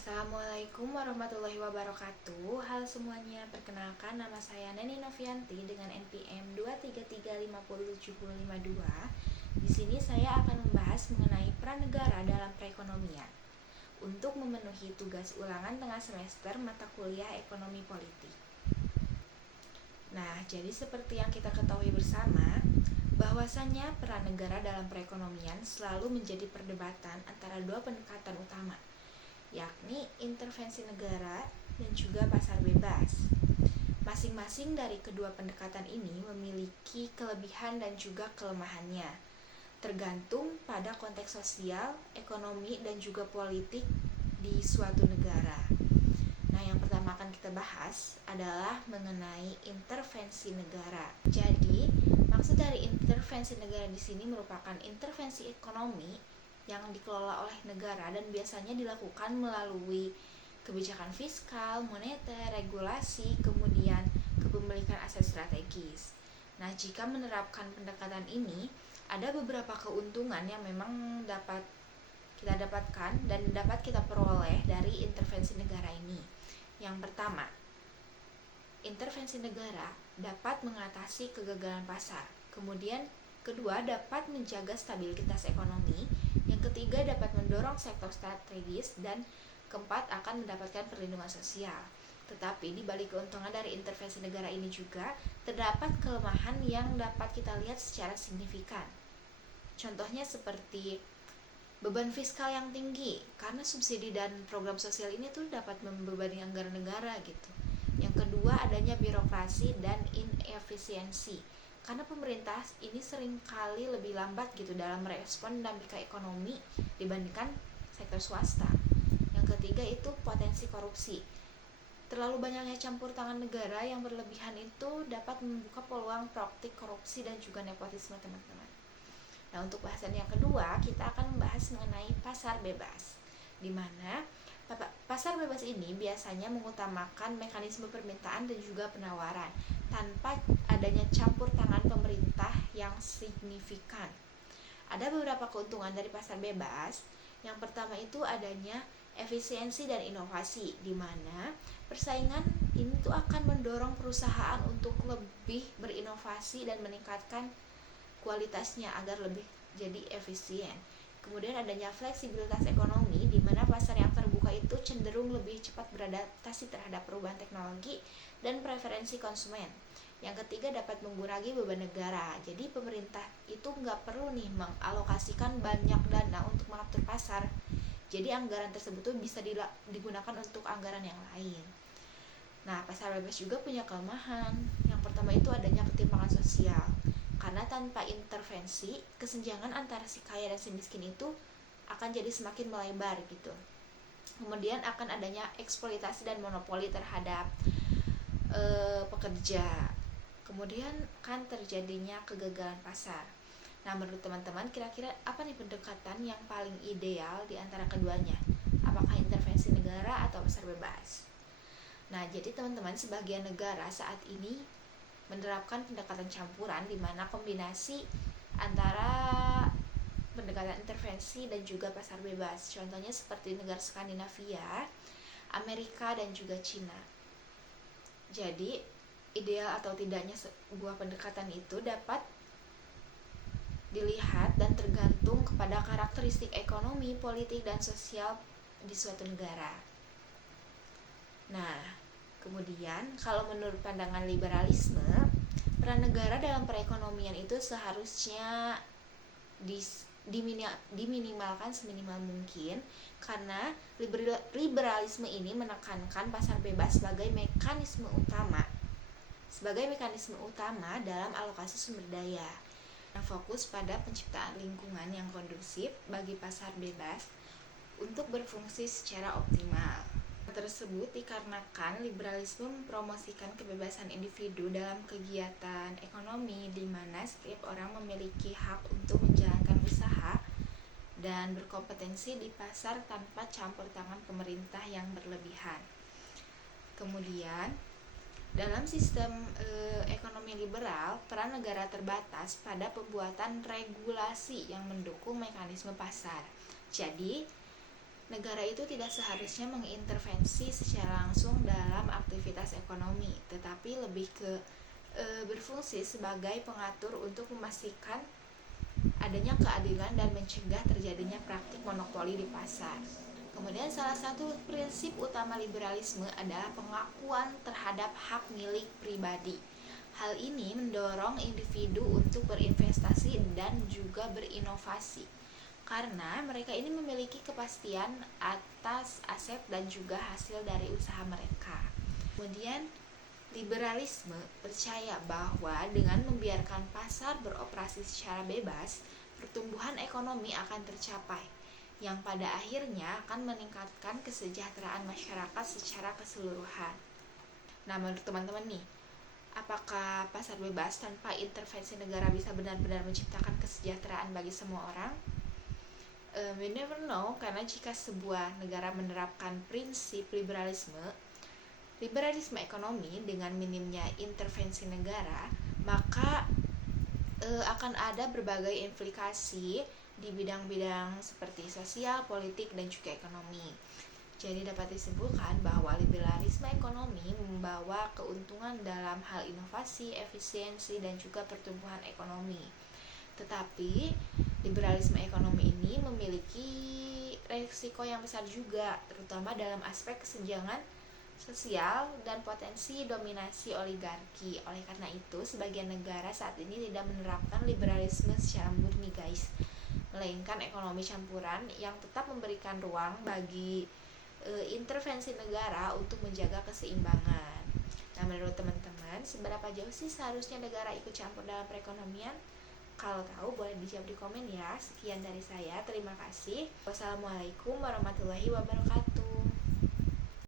Assalamualaikum warahmatullahi wabarakatuh. Halo semuanya, perkenalkan nama saya Neni Novianti dengan NPM 233507052. Di sini saya akan membahas mengenai peran negara dalam perekonomian untuk memenuhi tugas ulangan tengah semester mata kuliah Ekonomi Politik. Nah, jadi seperti yang kita ketahui bersama, bahwasannya peran negara dalam perekonomian selalu menjadi perdebatan antara dua pendekatan utama, yakni intervensi negara dan juga pasar bebas. Masing-masing dari kedua pendekatan ini memiliki kelebihan dan juga kelemahannya, tergantung pada konteks sosial, ekonomi, dan juga politik di suatu negara. Nah, yang pertama akan kita bahas adalah mengenai intervensi negara. Jadi, maksud dari intervensi negara di sini merupakan intervensi ekonomi yang dikelola oleh negara dan biasanya dilakukan melalui kebijakan fiskal, moneter, regulasi, kemudian kepemilikan aset strategis. Nah, jika menerapkan pendekatan ini, ada beberapa keuntungan yang memang dapat kita dapatkan dan dapat kita peroleh dari intervensi negara ini. Yang pertama, intervensi negara dapat mengatasi kegagalan pasar. Kemudian, kedua, dapat menjaga stabilitas ekonomi. Yang ketiga, dapat mendorong sektor strategis. Dan keempat, akan mendapatkan perlindungan sosial. Tetapi di balik keuntungan dari intervensi negara ini juga terdapat kelemahan yang dapat kita lihat secara signifikan. Contohnya seperti beban fiskal yang tinggi, karena subsidi dan program sosial ini tuh dapat membebani anggaran negara gitu. Yang kedua, adanya birokrasi dan inefisiensi, karena pemerintah ini seringkali lebih lambat gitu dalam merespon dinamika ekonomi dibandingkan sektor swasta. Yang ketiga itu potensi korupsi. Terlalu banyaknya campur tangan negara yang berlebihan itu dapat membuka peluang praktik korupsi dan juga nepotisme, teman-teman. Nah, untuk bahasan yang kedua, kita akan membahas mengenai pasar bebas, di mana pasar bebas ini biasanya mengutamakan mekanisme permintaan dan juga penawaran tanpa adanya campur tangan pemerintah yang signifikan. Ada beberapa keuntungan dari pasar bebas. Yang pertama itu adanya efisiensi dan inovasi, di mana persaingan ini tuh akan mendorong perusahaan untuk lebih berinovasi dan meningkatkan kualitasnya agar lebih jadi efisien. Kemudian adanya fleksibilitas ekonomi, di mana pasar yang terbuka itu cenderung lebih cepat beradaptasi terhadap perubahan teknologi dan preferensi konsumen. Yang ketiga, dapat mengurangi beban negara. Jadi pemerintah itu nggak perlu nih mengalokasikan banyak dana untuk mengatur pasar. Jadi anggaran tersebut tuh bisa digunakan untuk anggaran yang lain. Nah, pasar bebas juga punya kelemahan. Yang pertama itu adanya ketimpangan sosial, karena tanpa intervensi, kesenjangan antara si kaya dan si miskin itu akan jadi semakin melebar gitu. Kemudian akan adanya eksploitasi dan monopoli terhadap pekerja. Kemudian kan terjadinya kegagalan pasar. Nah, menurut teman-teman, kira-kira apa nih pendekatan yang paling ideal di antara keduanya? Apakah intervensi negara atau pasar bebas? Nah, jadi teman-teman, sebagian negara saat ini menerapkan pendekatan campuran, di mana kombinasi antara pendekatan intervensi dan juga pasar bebas. Contohnya seperti negara Skandinavia, Amerika, dan juga Cina. Jadi, ideal atau tidaknya sebuah pendekatan itu dapat dilihat dan tergantung kepada karakteristik ekonomi, politik, dan sosial di suatu negara. Nah, kemudian kalau menurut pandangan liberalisme, peran negara dalam perekonomian itu seharusnya diminimalkan seminimal mungkin, karena liberalisme ini menekankan pasar bebas sebagai mekanisme utama dalam alokasi sumber daya, yang fokus pada penciptaan lingkungan yang kondusif bagi pasar bebas untuk berfungsi secara optimal. Tersebut dikarenakan liberalisme mempromosikan kebebasan individu dalam kegiatan ekonomi, di mana setiap orang memiliki hak untuk menjalankan usaha dan berkompetensi di pasar tanpa campur tangan pemerintah yang berlebihan. Kemudian, dalam sistem ekonomi liberal, peran negara terbatas pada pembuatan regulasi yang mendukung mekanisme pasar. Jadi, Negara itu tidak seharusnya mengintervensi secara langsung dalam aktivitas ekonomi, tetapi lebih ke berfungsi sebagai pengatur untuk memastikan adanya keadilan dan mencegah terjadinya praktik monopoli di pasar. Kemudian salah satu prinsip utama liberalisme adalah pengakuan terhadap hak milik pribadi. Hal ini mendorong individu untuk berinvestasi dan juga berinovasi, karena mereka ini memiliki kepastian atas aset dan juga hasil dari usaha mereka. Kemudian liberalisme percaya bahwa dengan membiarkan pasar beroperasi secara bebas, pertumbuhan ekonomi akan tercapai, yang pada akhirnya akan meningkatkan kesejahteraan masyarakat secara keseluruhan. Nah, menurut teman-teman nih, apakah pasar bebas tanpa intervensi negara bisa benar-benar menciptakan kesejahteraan bagi semua orang? We never know, karena jika sebuah negara menerapkan prinsip liberalisme ekonomi dengan minimnya intervensi negara, maka akan ada berbagai implikasi di bidang-bidang seperti sosial, politik, dan juga ekonomi. Jadi dapat disimpulkan bahwa liberalisme ekonomi membawa keuntungan dalam hal inovasi, efisiensi, dan juga pertumbuhan ekonomi. Tetapi liberalisme ekonomi ini memiliki risiko yang besar juga, terutama dalam aspek kesenjangan sosial dan potensi dominasi oligarki. Oleh karena itu, sebagian negara saat ini tidak menerapkan liberalisme secara murni, guys, melainkan ekonomi campuran yang tetap memberikan ruang bagi intervensi negara untuk menjaga keseimbangan. Nah, menurut teman-teman, seberapa jauh sih seharusnya negara ikut campur dalam perekonomian? Kalau tahu boleh dijawab di komen ya. Sekian dari saya, terima kasih. Wassalamualaikum warahmatullahi wabarakatuh.